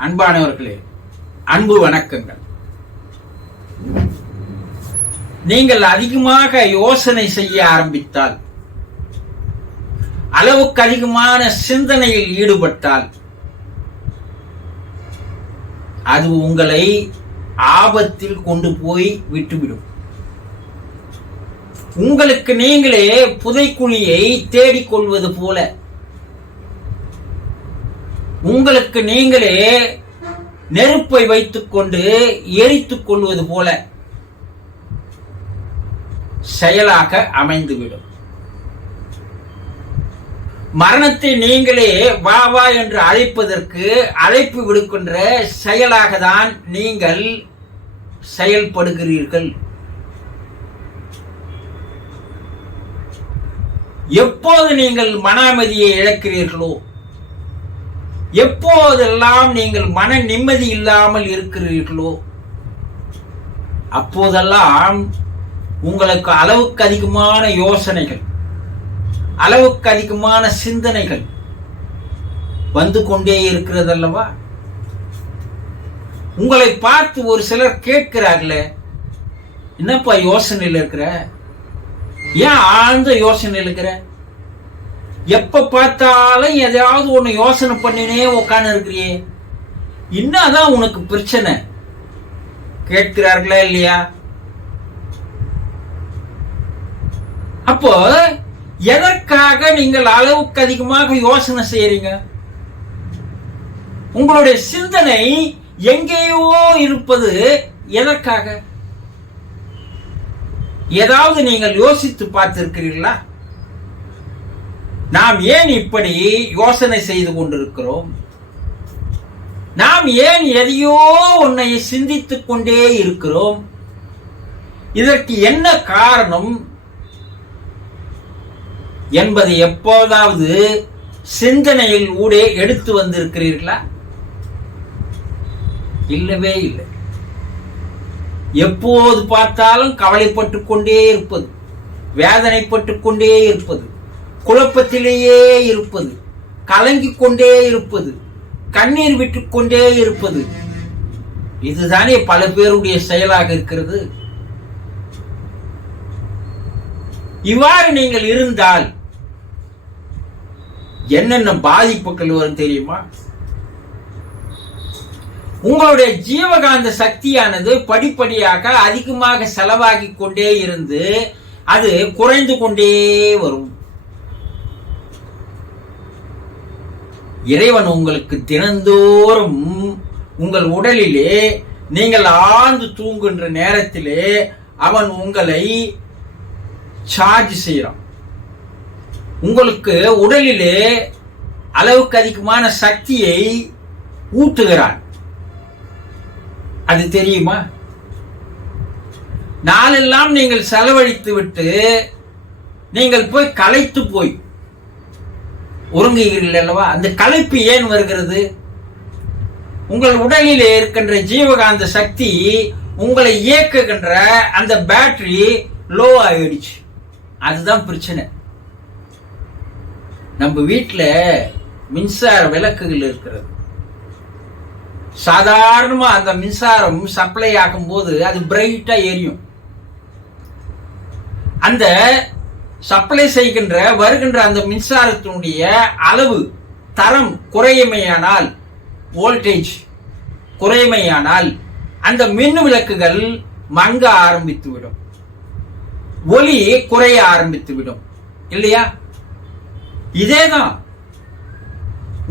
அன்பானவர்களே, அன்பு வணக்கங்கள். நீங்கள் அதிகமாக யோசனை செய்ய ஆரம்பித்தால், அளவுக்கு அதிகமான சிந்தனையில் ஈடுபட்டால், அது உங்களை ஆபத்தில் கொண்டு போய் விட்டுவிடும். உங்களுக்கு நீங்களே புதைக்குழியை தேடிக்கொள்வது போல, உங்களுக்கு நீங்களே நெருப்பை வைத்துக் கொண்டு எரித்துக் கொள்வது போல செயலாக அமைந்துவிடும். மரணத்தை நீங்களே வா வா என்று அழைப்பதற்கு அழைப்பு விடுக்கின்ற செயலாக தான் நீங்கள் செயல்படுகிறீர்கள். எப்போது நீங்கள் மன அமைதியை இழக்கிறீர்களோ, எப்போதெல்லாம் நீங்கள் மன நிம்மதி இல்லாமல் இருக்கிறீர்களோ, அப்போதெல்லாம் உங்களுக்கு அளவுக்கு அதிகமான யோசனைகள், அளவுக்கு அதிகமான சிந்தனைகள் வந்து கொண்டே இருக்கிறது அல்லவா? உங்களை பார்த்து ஒரு சிலர் கேட்கிறார்களே, என்னப்பா யோசனையில் இருக்கிற, ஏன் ஆழ்ந்த யோசனையில் இருக்கிற, எப்ப பார்த்தாலும் எதையாவது ஒண்ணு யோசனை பண்ணினே உட்கார்ந்து இருக்கிறியே, என்னதான் உனக்கு பிரச்சனை கேட்கிறார்களா இல்லையா? அப்போ எதற்காக நீங்கள் அளவுக்கு அதிகமாக யோசனை செய்யறீங்க? உங்களுடைய சிந்தனை எங்கேயோ இருப்பது எதற்காக? ஏதாவது நீங்கள் யோசித்து பார்த்திருக்கிறீர்களா? நாம் ஏன் இப்படி யோசனை செய்து கொண்டிருக்கிறோம்? நாம் ஏன் எதையோ ஒன்றை சிந்தித்துக் கொண்டே இருக்கிறோம்? இதற்கு என்ன காரணம் என்பதை எப்போதாவது சிந்தனையில் ஊடே எடுத்து வந்திருக்கிறீர்களா? இல்லவே இல்லை. எப்போது பார்த்தாலும் கவலைப்பட்டுக் கொண்டே இருப்பது, வேதனைப்பட்டுக் கொண்டே இருப்பது, குழப்பத்திலேயே இருப்பது, கலங்கிக் கொண்டே இருப்பது, கண்ணீர் விட்டுக் கொண்டே இருப்பது, இதுதானே பல பேருடைய செயலாக இருக்கிறது. இவ்வாறு நீங்கள் இருந்தால் என்னென்ன பாதிப்புகள் வரும் தெரியுமா? உங்களுடைய ஜீவகாந்த சக்தியானது படிப்படியாக அதிகமாக செலவாகி கொண்டே இருந்து அது குறைந்து கொண்டே வரும். இறைவன் உங்களுக்கு தினந்தோறும் உங்கள் உடலிலே நீங்கள் ஆழ்ந்து தூங்குகின்ற நேரத்திலே அவன் உங்களை சார்ஜ் செய்யறான். உங்களுக்கு உடலிலே அளவுக்கு அதிகமான சக்தியை ஊட்டுகிறான். அது தெரியுமா? நாளெல்லாம் நீங்கள் செலவழித்து விட்டு நீங்கள் போய் களைத்து போய் உறங்குகிறீர்கள் அல்லவா? அந்த களைப்பு ஏன் வருகிறது? உங்கள் உடலிலே இருக்கின்ற ஜீவகாந்த சக்தி உங்களை இயக்குகின்ற அந்த பேட்டரி லோ ஆயிடுச்சு. அதுதான் பிரச்சனை. நம்ம வீட்டில் மின்சார விளக்குகள் இருக்கிறது. சாதாரணமா அந்த மின்சாரம் சப்ளை ஆகும் போது அது பிரைட்டா எரியும். அந்த சப்ளை செய்கின்ற வருகின்ற அந்த மின்சாரத்தினுடைய அளவு தரம் குறையுமையானால், வோல்டேஜ் குறையுமையானால் அந்த மின் விளக்குகள் மங்க ஆரம்பித்துவிடும், ஒளி குறைய ஆரம்பித்துவிடும் இல்லையா? இதேதான்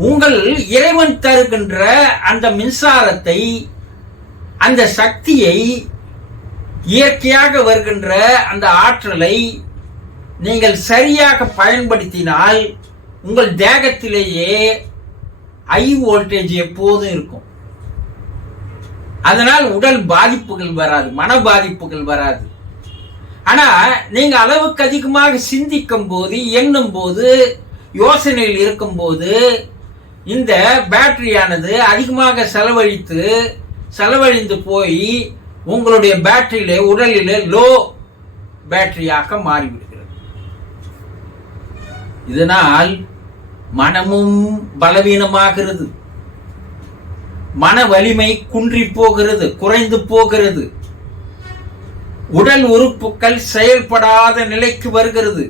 உங்கள் இறைவன் தருகின்ற அந்த மின்சாரத்தை, அந்த சக்தியை, இயற்கையாக வருகின்ற அந்த ஆற்றலை நீங்கள் சரியாக பயன்படுத்தினால் உங்கள் தேகத்திலேயே ஹை வோல்டேஜ் எப்போதும் இருக்கும். அதனால் உடல் பாதிப்புகள் வராது, மன பாதிப்புகள் வராது. ஆனா நீங்க அளவுக்கு அதிகமாக சிந்திக்கும் போது, எண்ணும் போது, யோசனையில் இருக்கும் போது இந்த பேட்டரியானது அதிகமாக செலவழிந்து போய் உங்களுடைய பேட்டரியிலே, உடலிலே லோ பேட்டரியாக மாறிவிடுகிறது. இதனால் மனமும் பலவீனமாகிறது, மன வலிமை குன்றி போகிறது, குறைந்து போகிறது. உடல் உறுப்புகள் செயல்படாத நிலைக்கு வருகிறது.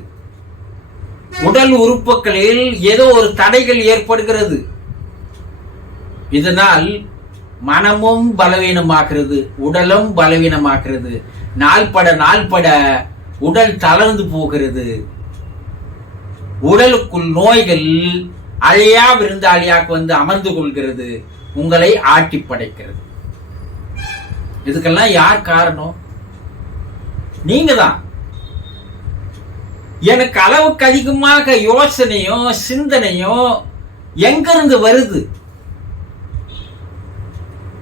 உடல் உறுப்புகளில் ஏதோ ஒரு தடைகள் ஏற்படுகிறது. இதனால் மனமும் பலவீனமாகிறது, உடலும் பலவீனமாகிறது. நாள்பட உடல் தளர்ந்து போகிறது. உடலுக்குள் நோய்கள் அழையா விருந்தாளியாக வந்து அமர்ந்து கொள்கிறது, உங்களை ஆட்டி படைக்கிறது. இதுக்கெல்லாம் யார் காரணம்? நீங்க தான். எனக்கு அளவுக்கு அதிகமாக யோசனையும் சிந்தனையும் எங்கிருந்து வருது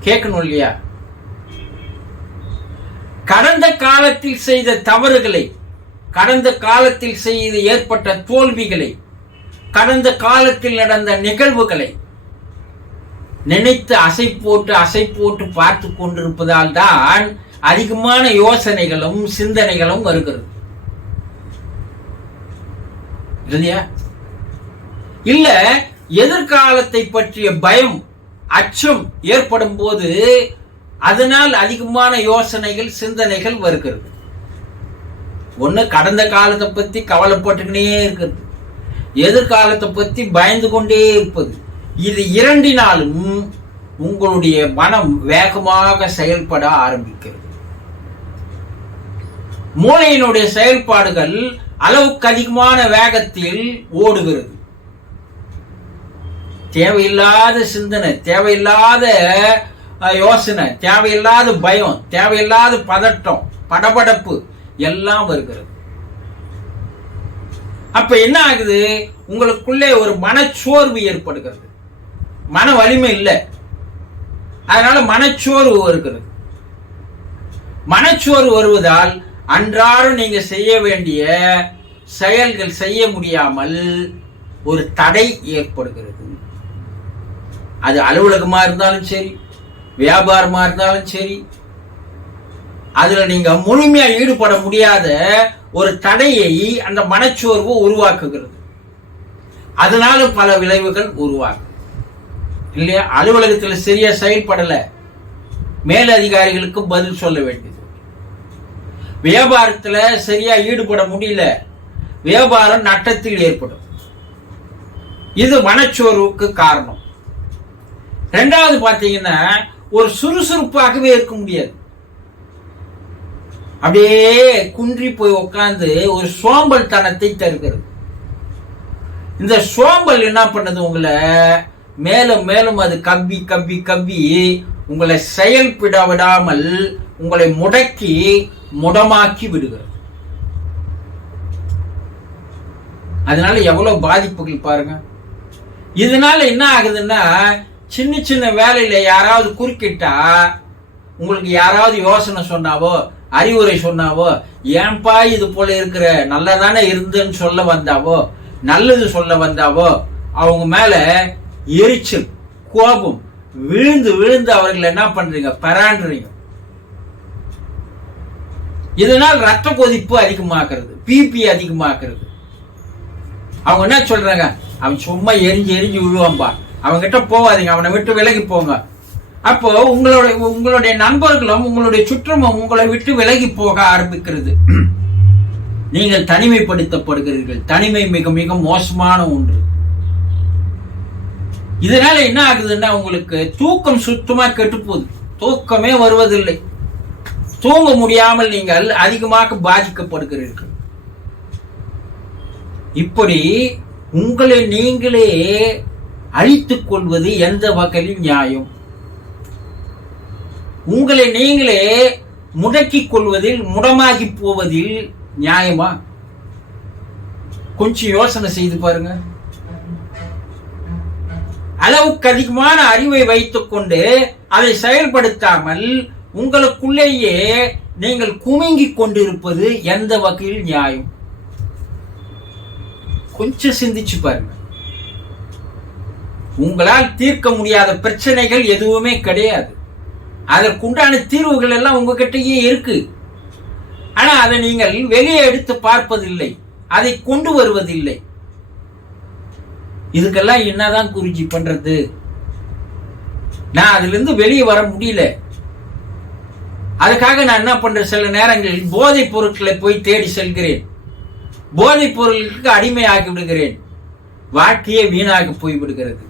கேட்கணும் இல்லையா? கடந்த காலத்தில் செய்த தவறுகளை, கடந்த காலத்தில் செய்து ஏற்பட்ட தோல்விகளை, கடந்த காலத்தில் நடந்த நிகழ்வுகளை நினைத்து அசை போட்டு பார்த்து கொண்டிருப்பதால் தான் அதிகமான யோசனைகளும் சிந்தனைகளும் வருகிறது இல்லையா? இல்ல எதிர்காலத்தை பற்றிய பயம், அச்சம் ஏற்படும் போது அதனால் அதிகமான யோசனைகள் சிந்தனைகள் வருகிறது. ஒண்ணு கடந்த காலத்தை பத்தி கவலைப்பட்டுக்கினே இருக்கிறது, எதிர்காலத்தை பத்தி பயந்து கொண்டே இருப்பது. இது இரண்டினாலும் உங்களுடைய மனம் வேகமாக செயல்பட ஆரம்பிக்கிறது. மூளையினுடைய செயல்பாடுகள் அளவுக்கு அதிகமான வேகத்தில் ஓடுகிறது. தேவையில்லாத சிந்தனை, தேவையில்லாத யோசனை, தேவையில்லாத பயம், தேவையில்லாத பதட்டம், படபடப்பு எல்லாம் வருகிறது. அப்ப என்ன ஆகுது? உங்களுக்குள்ளே ஒரு மனச்சோர்வு ஏற்படுகிறது. மன வலிமை இல்லை, அதனால மனச்சோர்வு வருகிறது. மனச்சோர்வு வருவதால் அன்றாடம் நீங்க செய்ய வேண்டிய செயல்கள் செய்ய முடியாமல் ஒரு தடை ஏற்படுகிறது. அது அலுவலகமா இருந்தாலும் சரி, வியாபாரமா இருந்தாலும் சரி, அதுல நீங்க முழுமையா ஈடுபட முடியாத ஒரு தடையை அந்த மனச்சோர்வு உருவாக்குகிறது. அதனால பல விளைவுகள் உருவாகும் இல்லையா? அலுவலகத்துல சரியா செயல்படல, மேல் அதிகாரிகளுக்கு பதில் சொல்ல வேண்டியது. வியாபாரத்துல சரியா ஈடுபட முடியல, வியாபாரம் நட்டத்தில் ஏற்படும். இது மனச்சோர்வுக்கு காரணம். ரெண்டாவது பாத்தீங்கன்னா, ஒரு சுறுசுறுப்பாகவே இருக்க முடியாது. அப்படியே குன்றி போய் உட்கார்ந்து ஒரு சோம்பல் தனத்தை தருகிறது. இந்த சோம்பல் என்ன பண்ணது? உங்களை மேலும் மேலும் அது கவ்வி கவ்வி கவ்வி உங்களை செயல்பட விடாமல் உங்களை முடக்கி முடமாக்கி விடுகிறது. அதனால எவ்வளவு பாதிப்புகள் பாருங்க. இதனால என்ன ஆகுதுன்னா, சின்ன சின்ன வேலையில யாராவது குறுக்கிட்டா, உங்களுக்கு யாராவது யோசனை சொன்னாவோ அறிவுரை சொன்னாவோ, ஏன்பா இது போல இருக்கிற, நல்லதானே இருந்துன்னு சொல்ல வந்தாவோ, நல்லது சொல்ல வந்தாவோ, அவங்க மேல எரிச்சல், கோபம் விழுந்து விழுந்து அவர்கள் என்ன பண்றீங்க? பராண்டுறீங்க. இதனால் ரத்த கொதிப்பு அதிகமாக்குறது, பிபி அதிகமாக்குறது. அவங்க என்ன சொல்றாங்க? அவன் சும்மா எரிஞ்சு எரிஞ்சு விழுவான்பா, அவங்க கிட்ட போவாதீங்க, அவனை விட்டு விலகி போங்க. அப்போ உங்களுடைய நண்பர்களும் உங்களுடைய சுற்றமும் உங்களை விட்டு விலகி போக ஆரம்பிக்கிறது. நீங்கள் தனிமைப்படுத்தப்படுகிறீர்கள். தனிமை மிக மிக மோசமான ஒன்று. இதனால என்ன ஆகுதுன்னா, உங்களுக்கு தூக்கம் சுத்தமா கெட்டு போகுது, தூக்கமே வருவதில்லை. தூங்க முடியாமல் நீங்கள் அதிகமாக பாதிக்கப்படுகிறீர்கள். இப்படி உங்களை நீங்களே அழித்துக் கொள்வது எந்த வகையில் நியாயம்? உங்களை நீங்களே முடக்கிக் கொள்வதில், முடமாகி போவதில் நியாயமா? கொஞ்சம் யோசனை செய்து பாருங்க. அளவுக்கு அதிகமான அறிவை வைத்துக் கொண்டு அதை செயல்படுத்தாமல் உங்களுக்குள்ளேயே நீங்கள் குமிங்கிக் கொண்டிருப்பது எந்த வகையில் நியாயம்? கொஞ்சம் சிந்திச்சு பாருங்க. உங்களால் தீர்க்க முடியாத பிரச்சனைகள் எதுவுமே கிடையாது. அதற்குண்டான தீர்வுகள் எல்லாம் உங்ககிட்டயே இருக்கு. ஆனா அதை நீங்கள் வெளியே எடுத்து பார்ப்பதில்லை, அதை கொண்டு வருவதில்லை. இதுக்கெல்லாம் என்னதான் குருஜி பண்றது? நான் அதுல இருந்து வெளியே வர முடியல. அதுக்காக நான் என்ன பண்றேன், சில நேரங்களில் போதைப் பொருட்களை போய் தேடி செல்கிறேன், போதைப் பொருளுக்கு அடிமையாகி விடுகிறேன், வாழ்க்கையே வீணாக போய்விடுகிறது.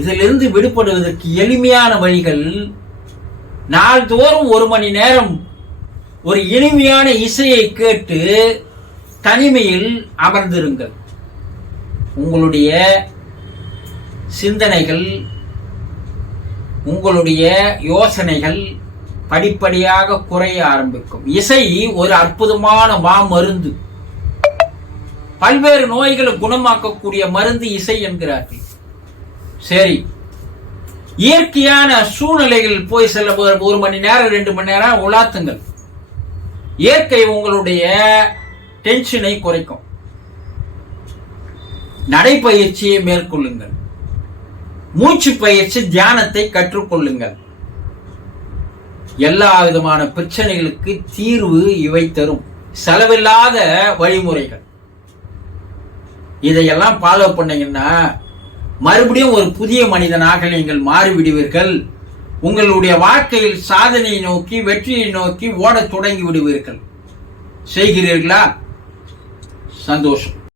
இதிலிருந்து விடுபடுவதற்கு எளிமையான வழிகள், நாள்தோறும் 1 மணி நேரம் ஒரு இனிமையான இசையை கேட்டு தனிமையில் அமர்ந்திருங்கள். உங்களுடைய சிந்தனைகள், உங்களுடைய யோசனைகள் படிப்படியாக குறைய ஆரம்பிக்கும். இசை ஒரு அற்புதமான மருந்து. பல்வேறு நோய்களை குணமாக்கக்கூடிய மருந்து இசை என்கிறார்கள். சரி, இயற்கையான சூழ்நிலைகள் போய் செல்ல 1 மணி நேரம் 2 மணி நேரம் உலாத்துங்கள். இயற்கை உங்களுடைய டென்ஷனை குறைக்கும். நடைப்பயிற்சியை மேற்கொள்ளுங்கள். மூச்சு பயிற்சி, தியானத்தை கற்றுக்கொள்ளுங்கள். எல்லா விதமான பிரச்சனைகளுக்கு தீர்வு இவை தரும் செலவில்லாத வழிமுறைகள். இதையெல்லாம் ஃபாலோ பண்ணீங்கன்னா மறுபடியும் ஒரு புதிய மனிதனாக நீங்கள் மாறிவிடுவீர்கள். உங்களுடைய வாழ்க்கையில் சாதனையை நோக்கி, வெற்றியை நோக்கி ஓட தொடங்கி விடுவீர்கள். செய்கிறீர்களா? சந்தோஷம்.